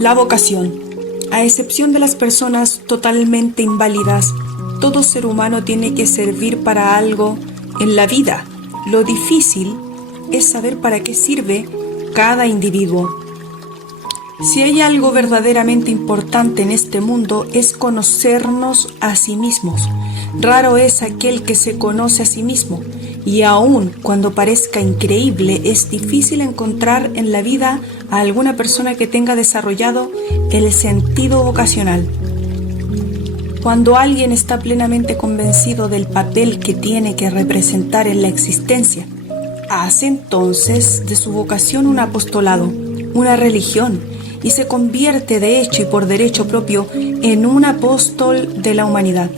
La vocación. A excepción de las personas totalmente inválidas, todo ser humano tiene que servir para algo en la vida. Lo difícil es saber para qué sirve cada individuo. Si hay algo verdaderamente importante en este mundo es conocernos a sí mismos. Raro es aquel que se conoce a sí mismo, y aun cuando parezca increíble, es difícil encontrar en la vida a alguna persona que tenga desarrollado el sentido vocacional. Cuando alguien está plenamente convencido del papel que tiene que representar en la existencia, hace entonces de su vocación un apostolado, una religión, y se convierte de hecho y por derecho propio en un apóstol de la humanidad.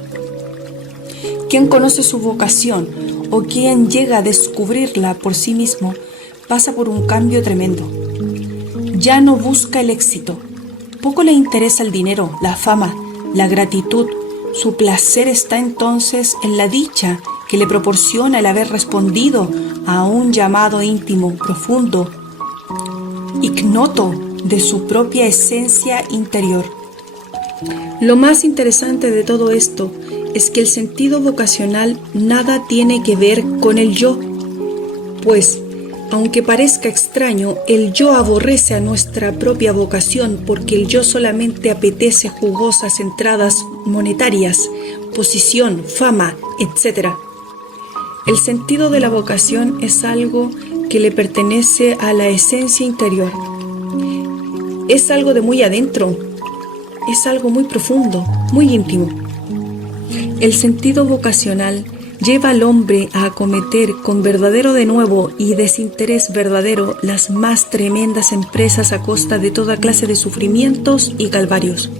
Quien conoce su vocación o quien llega a descubrirla por sí mismo pasa por un cambio tremendo. Ya no busca el éxito, poco le interesa el dinero, la fama, la gratitud. Su placer está entonces en la dicha que le proporciona el haber respondido a un llamado íntimo, profundo, ignoto de su propia esencia interior. Lo más interesante de todo esto es que el sentido vocacional nada tiene que ver con el yo, pues, aunque parezca extraño, el yo aborrece a nuestra propia vocación porque el yo solamente apetece jugosas entradas monetarias, posición, fama, etc. El sentido de la vocación es algo que le pertenece a la esencia interior. Es algo de muy adentro, es algo muy profundo, muy íntimo. El sentido vocacional lleva al hombre a acometer con verdadero denuedo y desinterés verdadero las más tremendas empresas a costa de toda clase de sufrimientos y calvarios.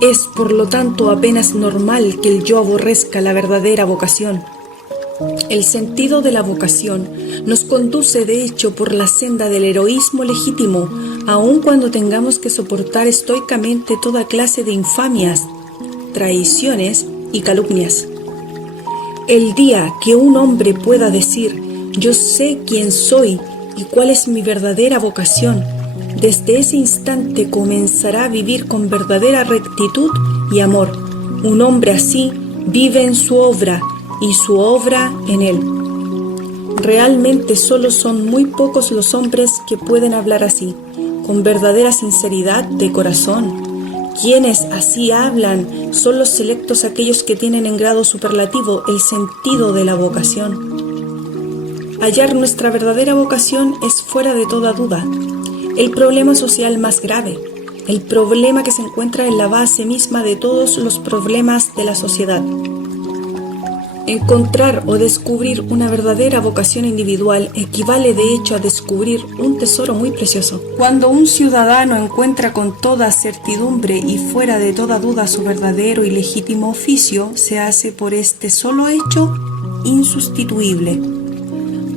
Es, por lo tanto, apenas normal que el yo aborrezca la verdadera vocación. El sentido de la vocación nos conduce de hecho por la senda del heroísmo legítimo, aun cuando tengamos que soportar estoicamente toda clase de infamias, traiciones y calumnias. El día que un hombre pueda decir, yo sé quién soy y cuál es mi verdadera vocación, desde ese instante comenzará a vivir con verdadera rectitud y amor. Un hombre así vive en su obra y su obra en él. Realmente solo son muy pocos los hombres que pueden hablar así, con verdadera sinceridad de corazón. Quienes así hablan son los selectos, aquellos que tienen en grado superlativo el sentido de la vocación. Hallar nuestra verdadera vocación es fuera de toda duda el problema social más grave, el problema que se encuentra en la base misma de todos los problemas de la sociedad. Encontrar o descubrir una verdadera vocación individual equivale de hecho a descubrir un tesoro muy precioso. Cuando un ciudadano encuentra con toda certidumbre y fuera de toda duda su verdadero y legítimo oficio, se hace por este solo hecho insustituible.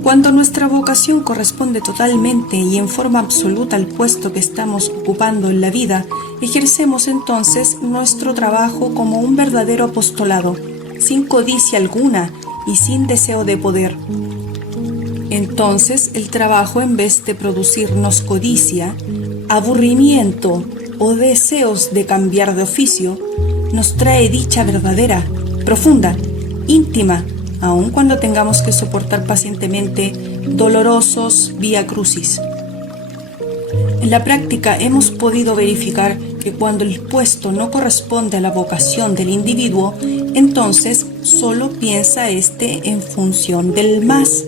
Cuando nuestra vocación corresponde totalmente y en forma absoluta al puesto que estamos ocupando en la vida, ejercemos entonces nuestro trabajo como un verdadero apostolado, sin codicia alguna y sin deseo de poder. Entonces el trabajo, en vez de producirnos codicia, aburrimiento o deseos de cambiar de oficio, nos trae dicha verdadera, profunda, íntima, aun cuando tengamos que soportar pacientemente dolorosos vía crucis. En la práctica hemos podido verificar que cuando el puesto no corresponde a la vocación del individuo, entonces solo piensa éste en función del más.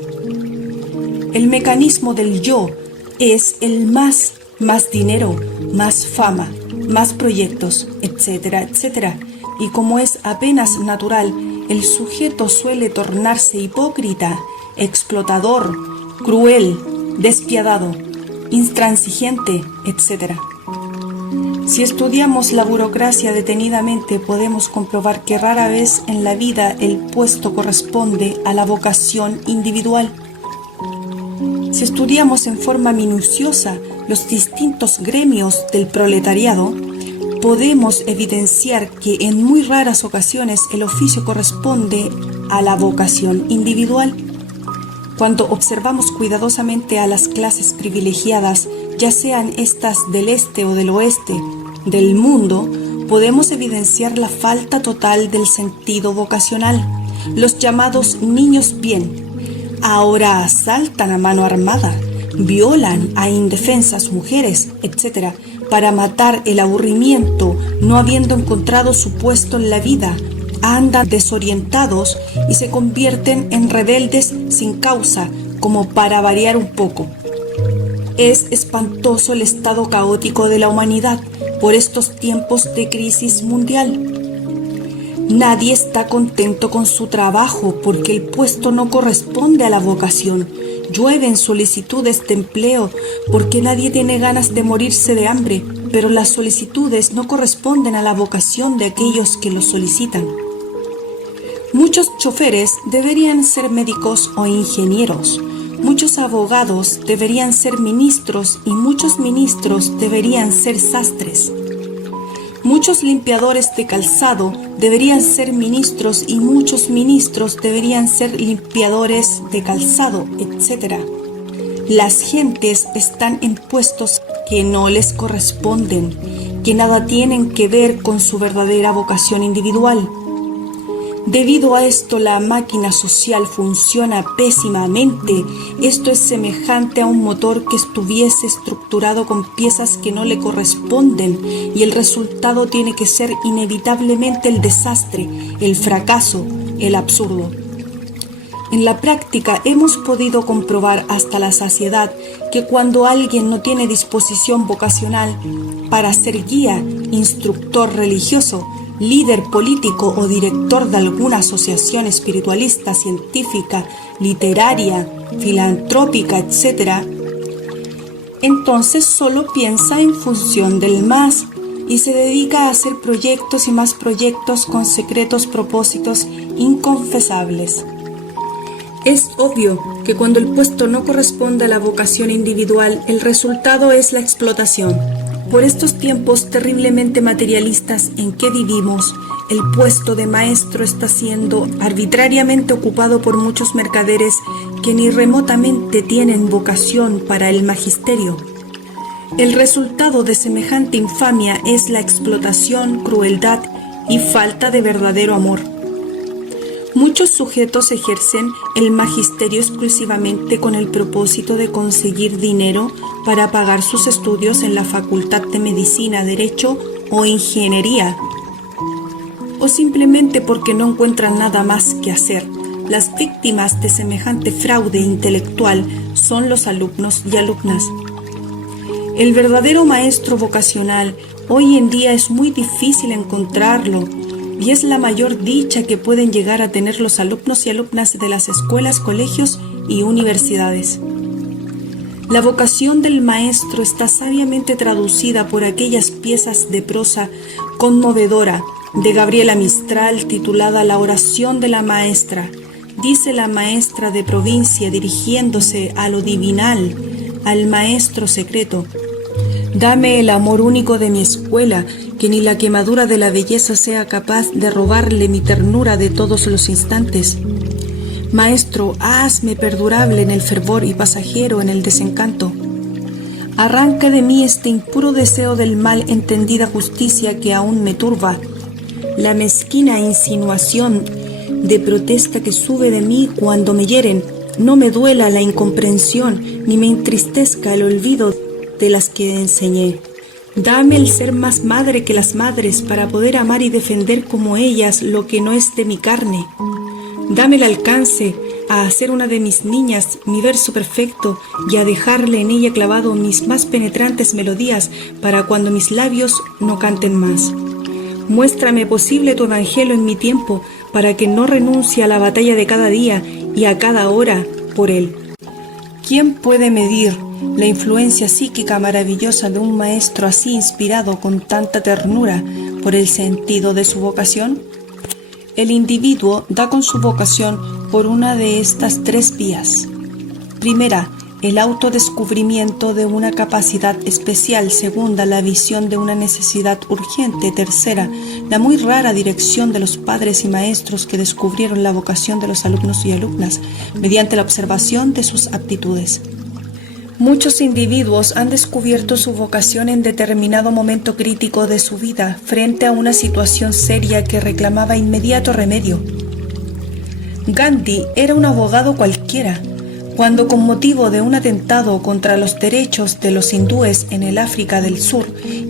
El mecanismo del yo es el más dinero, más fama, más proyectos, etcétera, etcétera. Y como es apenas natural, el sujeto suele tornarse hipócrita, explotador, cruel, despiadado, intransigente, etc. Si estudiamos la burocracia detenidamente, podemos comprobar que rara vez en la vida el puesto corresponde a la vocación individual. Si estudiamos en forma minuciosa los distintos gremios del proletariado, podemos evidenciar que en muy raras ocasiones el oficio corresponde a la vocación individual. Cuando observamos cuidadosamente a las clases privilegiadas ya sean estas del este o del oeste del mundo, podemos evidenciar la falta total del sentido vocacional. Los llamados niños bien ahora asaltan a mano armada, violan a indefensas mujeres, etc., para matar el aburrimiento, no habiendo encontrado su puesto en la vida. Andan desorientados y se convierten en rebeldes sin causa, como para variar un poco. Es espantoso el estado caótico de la humanidad por estos tiempos de crisis mundial. Nadie está contento con su trabajo porque el puesto no corresponde a la vocación. Llueven solicitudes de empleo porque nadie tiene ganas de morirse de hambre, pero las solicitudes no corresponden a la vocación de aquellos que los solicitan. Muchos choferes deberían ser médicos o ingenieros. Muchos abogados deberían ser ministros y muchos ministros deberían ser sastres. Muchos limpiadores de calzado deberían ser ministros y muchos ministros deberían ser limpiadores de calzado, etc. Las gentes están en puestos que no les corresponden, que nada tienen que ver con su verdadera vocación individual. Debido a esto, la máquina social funciona pésimamente. Esto es semejante a un motor que estuviese estructurado con piezas que no le corresponden, y el resultado tiene que ser inevitablemente el desastre, el fracaso, el absurdo. En la práctica hemos podido comprobar hasta la saciedad que cuando alguien no tiene disposición vocacional para ser guía, instructor religioso, líder político o director de alguna asociación espiritualista, científica, literaria, filantrópica, etc., entonces solo piensa en función del más y se dedica a hacer proyectos y más proyectos con secretos propósitos inconfesables. Es obvio que cuando el puesto no corresponde a la vocación individual, el resultado es la explotación. Por estos tiempos terriblemente materialistas en que vivimos, el puesto de maestro está siendo arbitrariamente ocupado por muchos mercaderes que ni remotamente tienen vocación para el magisterio. El resultado de semejante infamia es la explotación, crueldad y falta de verdadero amor. Muchos sujetos ejercen el magisterio exclusivamente con el propósito de conseguir dinero para pagar sus estudios en la Facultad de Medicina, Derecho o Ingeniería, o simplemente porque no encuentran nada más que hacer. Las víctimas de semejante fraude intelectual son los alumnos y alumnas. El verdadero maestro vocacional hoy en día es muy difícil encontrarlo, y es la mayor dicha que pueden llegar a tener los alumnos y alumnas de las escuelas, colegios y universidades. La vocación del maestro está sabiamente traducida por aquellas piezas de prosa conmovedora de Gabriela Mistral titulada La oración de la maestra. Dice la maestra de provincia dirigiéndose a lo divinal, al maestro secreto: dame el amor único de mi escuela, que ni la quemadura de la belleza sea capaz de robarle mi ternura de todos los instantes. Maestro, hazme perdurable en el fervor y pasajero en el desencanto. Arranca de mí este impuro deseo del mal entendida justicia que aún me turba, la mezquina insinuación de protesta que sube de mí cuando me hieren. No me duela la incomprensión, ni me entristezca el olvido de las que enseñé. Dame el ser más madre que las madres para poder amar y defender como ellas lo que no es de mi carne. Dame el alcance a hacer una de mis niñas mi verso perfecto y a dejarle en ella clavado mis más penetrantes melodías para cuando mis labios no canten más. Muéstrame posible tu evangelio en mi tiempo para que no renuncie a la batalla de cada día y a cada hora por él. ¿Quién puede medir la influencia psíquica maravillosa de un maestro así inspirado con tanta ternura por el sentido de su vocación? El individuo da con su vocación por una de estas tres vías. Primera, el autodescubrimiento de una capacidad especial. Segunda, la visión de una necesidad urgente. Tercera, la muy rara dirección de los padres y maestros que descubrieron la vocación de los alumnos y alumnas mediante la observación de sus aptitudes. Muchos individuos han descubierto su vocación en determinado momento crítico de su vida frente a una situación seria que reclamaba inmediato remedio. Gandhi era un abogado cualquiera, cuando con motivo de un atentado contra los derechos de los hindúes en el África del Sur,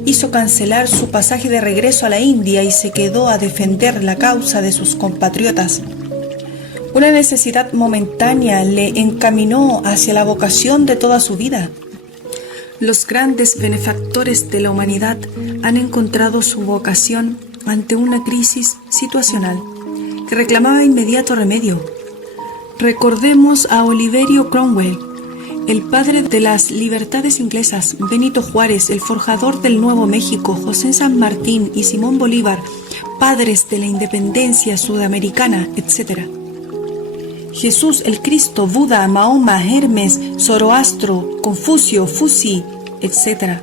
hizo cancelar su pasaje de regreso a la India y se quedó a defender la causa de sus compatriotas. Una necesidad momentánea le encaminó hacia la vocación de toda su vida. Los grandes benefactores de la humanidad han encontrado su vocación ante una crisis situacional que reclamaba inmediato remedio. Recordemos a Oliverio Cromwell, el padre de las libertades inglesas, Benito Juárez, el forjador del Nuevo México, José San Martín y Simón Bolívar, padres de la independencia sudamericana, etc. Jesús, el Cristo, Buda, Mahoma, Hermes, Zoroastro, Confucio, Fusi, etc.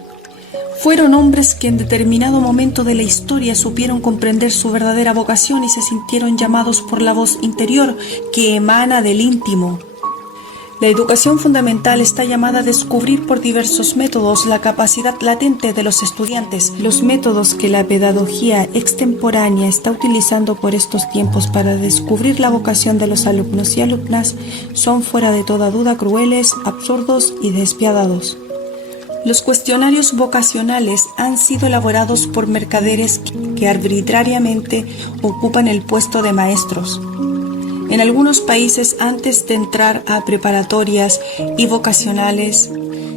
Fueron hombres que en determinado momento de la historia supieron comprender su verdadera vocación y se sintieron llamados por la voz interior que emana del íntimo. La educación fundamental está llamada a descubrir por diversos métodos la capacidad latente de los estudiantes. Los métodos que la pedagogía extemporánea está utilizando por estos tiempos para descubrir la vocación de los alumnos y alumnas son fuera de toda duda crueles, absurdos y despiadados. Los cuestionarios vocacionales han sido elaborados por mercaderes que arbitrariamente ocupan el puesto de maestros. En algunos países, antes de entrar a preparatorias y vocacionales,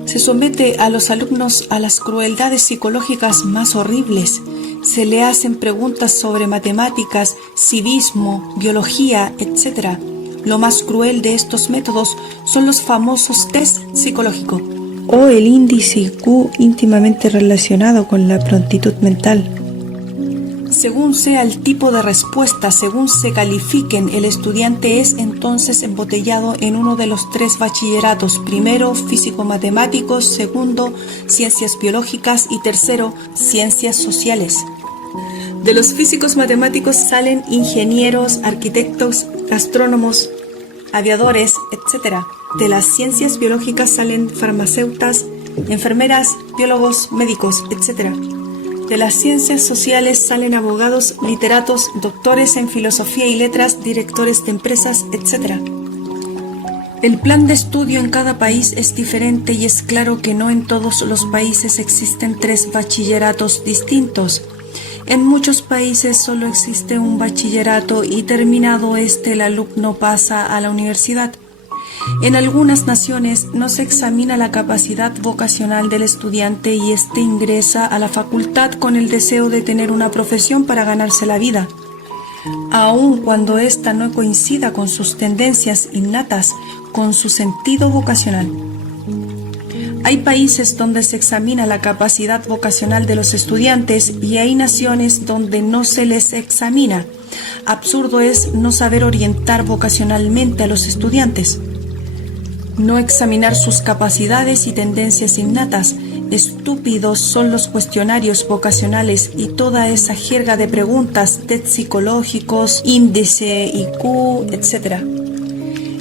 se somete a los alumnos a las crueldades psicológicas más horribles. Se le hacen preguntas sobre matemáticas, civismo, biología, etc. Lo más cruel de estos métodos son los famosos test psicológicos o el índice IQ íntimamente relacionado con la prontitud mental. Según sea el tipo de respuesta, según se califiquen, el estudiante es entonces embotellado en uno de los 3 bachilleratos: primero, físico-matemáticos; segundo, ciencias biológicas; y tercero, ciencias sociales. De los físicos matemáticos salen ingenieros, arquitectos, astrónomos, aviadores, etc. De las ciencias biológicas salen farmacéuticas, enfermeras, biólogos, médicos, etc. De las ciencias sociales salen abogados, literatos, doctores en filosofía y letras, directores de empresas, etc. El plan de estudio en cada país es diferente y es claro que no en todos los países existen 3 bachilleratos distintos. En muchos países solo existe un bachillerato y terminado este el alumno pasa a la universidad. En algunas naciones no se examina la capacidad vocacional del estudiante y éste ingresa a la facultad con el deseo de tener una profesión para ganarse la vida, aun cuando ésta no coincida con sus tendencias innatas, con su sentido vocacional. Hay países donde se examina la capacidad vocacional de los estudiantes y hay naciones donde no se les examina. Absurdo es no saber orientar vocacionalmente a los estudiantes, no examinar sus capacidades y tendencias innatas. Estúpidos son los cuestionarios vocacionales y toda esa jerga de preguntas, test psicológicos, índice IQ, etc.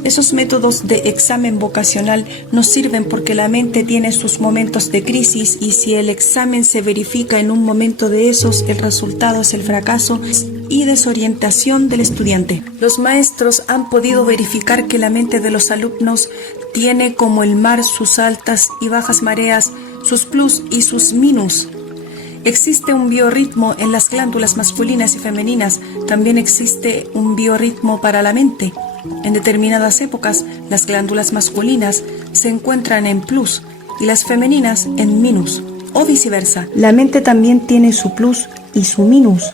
Esos métodos de examen vocacional no sirven porque la mente tiene sus momentos de crisis y si el examen se verifica en un momento de esos, el resultado es el fracaso y desorientación del estudiante. Los maestros han podido verificar que la mente de los alumnos tiene como el mar sus altas y bajas mareas, sus plus y sus minus. Existe un biorritmo en las glándulas masculinas y femeninas, también existe un biorritmo para la mente. En determinadas épocas, las glándulas masculinas se encuentran en plus y las femeninas en minus, o viceversa. La mente también tiene su plus y su minus.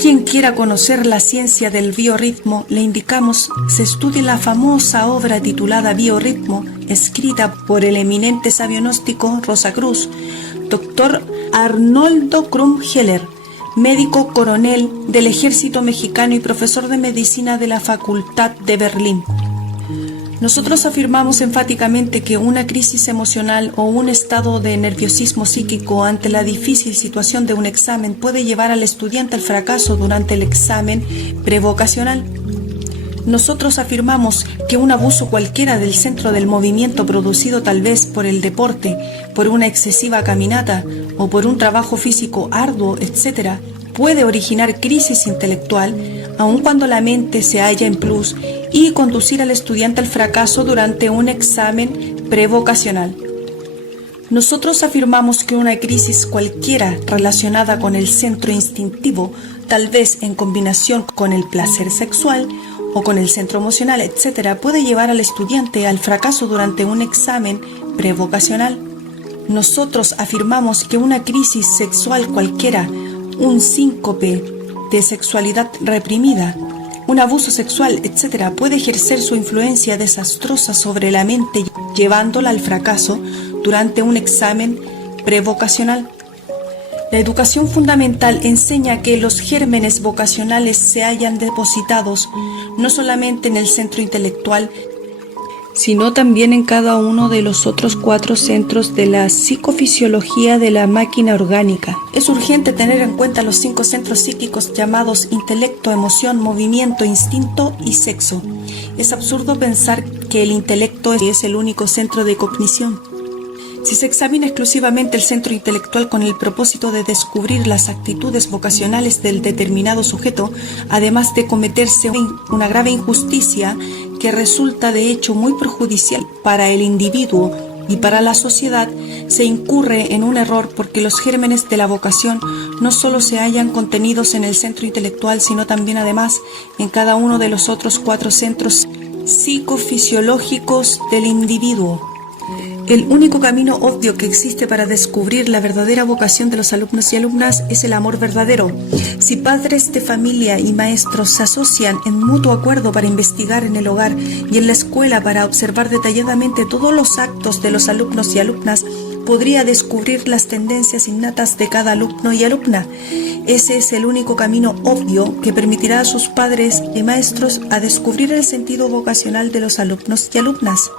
Quien quiera conocer la ciencia del biorritmo, le indicamos se estudie la famosa obra titulada Biorritmo, escrita por el eminente sabio gnóstico Rosacruz, Dr. Arnoldo Krumheller, médico coronel del ejército mexicano y profesor de medicina de la Facultad de Berlín. Nosotros afirmamos enfáticamente que una crisis emocional o un estado de nerviosismo psíquico ante la difícil situación de un examen puede llevar al estudiante al fracaso durante el examen prevocacional. Nosotros afirmamos que un abuso cualquiera del centro del movimiento producido tal vez por el deporte, por una excesiva caminata o por un trabajo físico arduo, etc., puede originar crisis intelectual, aun cuando la mente se halla en plus, y conducir al estudiante al fracaso durante un examen prevocacional. Nosotros afirmamos que una crisis cualquiera relacionada con el centro instintivo, tal vez en combinación con el placer sexual o con el centro emocional, etc., puede llevar al estudiante al fracaso durante un examen prevocacional. Nosotros afirmamos que una crisis sexual cualquiera, un síncope de sexualidad reprimida, un abuso sexual, etc., puede ejercer su influencia desastrosa sobre la mente, llevándola al fracaso durante un examen prevocacional. La educación fundamental enseña que los gérmenes vocacionales se hallan depositados no solamente en el centro intelectual, sino también en cada uno de los otros 4 centros de la psicofisiología de la máquina orgánica. Es urgente tener en cuenta los 5 centros psíquicos llamados intelecto, emoción, movimiento, instinto y sexo. Es absurdo pensar que el intelecto es el único centro de cognición. Si se examina exclusivamente el centro intelectual con el propósito de descubrir las actitudes vocacionales del determinado sujeto, además de cometerse una grave injusticia que resulta de hecho muy perjudicial para el individuo y para la sociedad, se incurre en un error porque los gérmenes de la vocación no solo se hallan contenidos en el centro intelectual, sino también además en cada uno de los otros 4 centros psicofisiológicos del individuo. El único camino obvio que existe para descubrir la verdadera vocación de los alumnos y alumnas es el amor verdadero. Si padres de familia y maestros se asocian en mutuo acuerdo para investigar en el hogar y en la escuela para observar detalladamente todos los actos de los alumnos y alumnas, podría descubrir las tendencias innatas de cada alumno y alumna. Ese es el único camino obvio que permitirá a sus padres y maestros a descubrir el sentido vocacional de los alumnos y alumnas.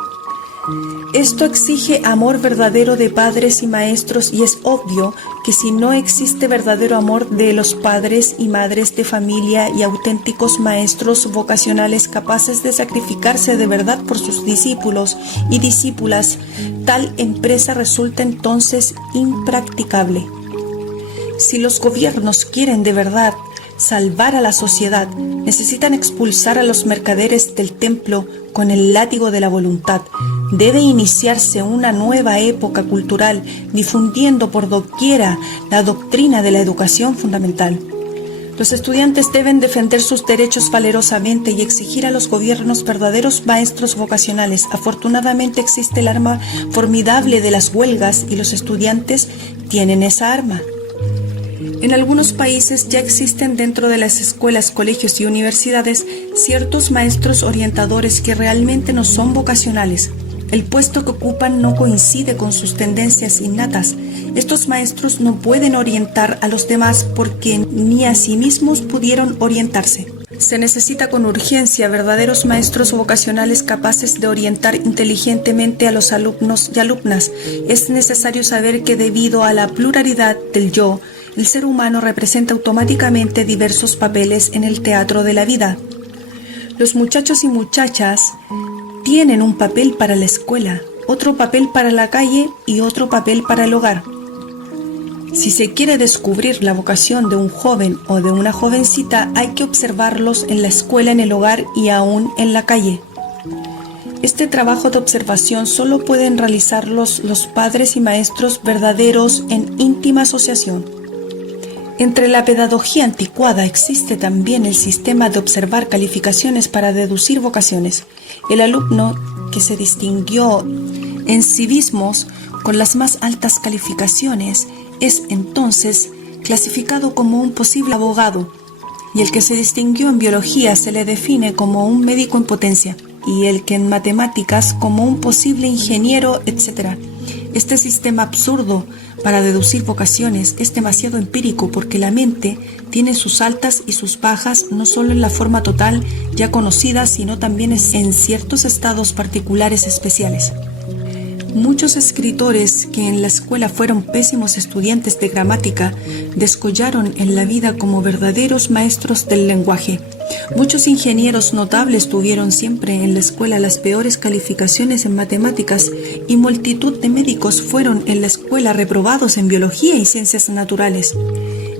Esto exige amor verdadero de padres y maestros, y es obvio que si no existe verdadero amor de los padres y madres de familia y auténticos maestros vocacionales capaces de sacrificarse de verdad por sus discípulos y discípulas, tal empresa resulta entonces impracticable. Si los gobiernos quieren de verdad salvar a la sociedad, necesitan expulsar a los mercaderes del templo con el látigo de la voluntad. Debe iniciarse una nueva época cultural, difundiendo por doquiera la doctrina de la educación fundamental. Los estudiantes deben defender sus derechos valerosamente y exigir a los gobiernos verdaderos maestros vocacionales. Afortunadamente existe el arma formidable de las huelgas y los estudiantes tienen esa arma. En algunos países ya existen dentro de las escuelas, colegios y universidades ciertos maestros orientadores que realmente no son vocacionales. El puesto que ocupan no coincide con sus tendencias innatas. Estos maestros no pueden orientar a los demás porque ni a sí mismos pudieron orientarse. Se necesita con urgencia verdaderos maestros vocacionales capaces de orientar inteligentemente a los alumnos y alumnas. Es necesario saber que debido a la pluralidad del yo, el ser humano representa automáticamente diversos papeles en el teatro de la vida. Los muchachos y muchachas tienen un papel para la escuela, otro papel para la calle y otro papel para el hogar. Si se quiere descubrir la vocación de un joven o de una jovencita, hay que observarlos en la escuela, en el hogar y aún en la calle. Este trabajo de observación solo pueden realizarlos los padres y maestros verdaderos en íntima asociación. Entre la pedagogía anticuada existe también el sistema de observar calificaciones para deducir vocaciones. El alumno que se distinguió en civismos con las más altas calificaciones es entonces clasificado como un posible abogado, y el que se distinguió en biología se le define como un médico en potencia, y el que en matemáticas como un posible ingeniero, etc. Este sistema absurdo para deducir vocaciones es demasiado empírico porque la mente tiene sus altas y sus bajas no solo en la forma total ya conocida, sino también en ciertos estados particulares especiales. Muchos escritores que en la escuela fueron pésimos estudiantes de gramática descollaron en la vida como verdaderos maestros del lenguaje. Muchos ingenieros notables tuvieron siempre en la escuela las peores calificaciones en matemáticas y multitud de médicos fueron en la escuela reprobados en biología y ciencias naturales.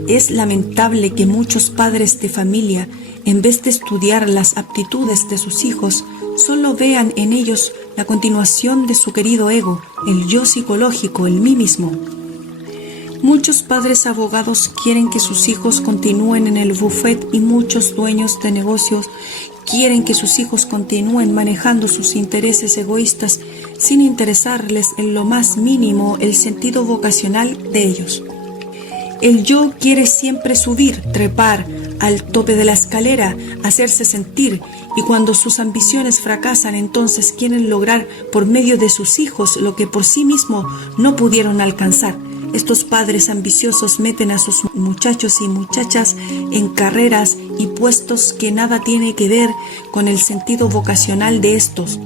Es lamentable que muchos padres de familia, en vez de estudiar las aptitudes de sus hijos, solo vean en ellos la continuación de su querido ego, el yo psicológico, el mí mismo. Muchos padres abogados quieren que sus hijos continúen en el buffet y muchos dueños de negocios quieren que sus hijos continúen manejando sus intereses egoístas sin interesarles en lo más mínimo el sentido vocacional de ellos. El yo quiere siempre subir, trepar al tope de la escalera, hacerse sentir, y cuando sus ambiciones fracasan, entonces quieren lograr por medio de sus hijos lo que por sí mismo no pudieron alcanzar. Estos padres ambiciosos meten a sus muchachos y muchachas en carreras y puestos que nada tiene que ver con el sentido vocacional de estos.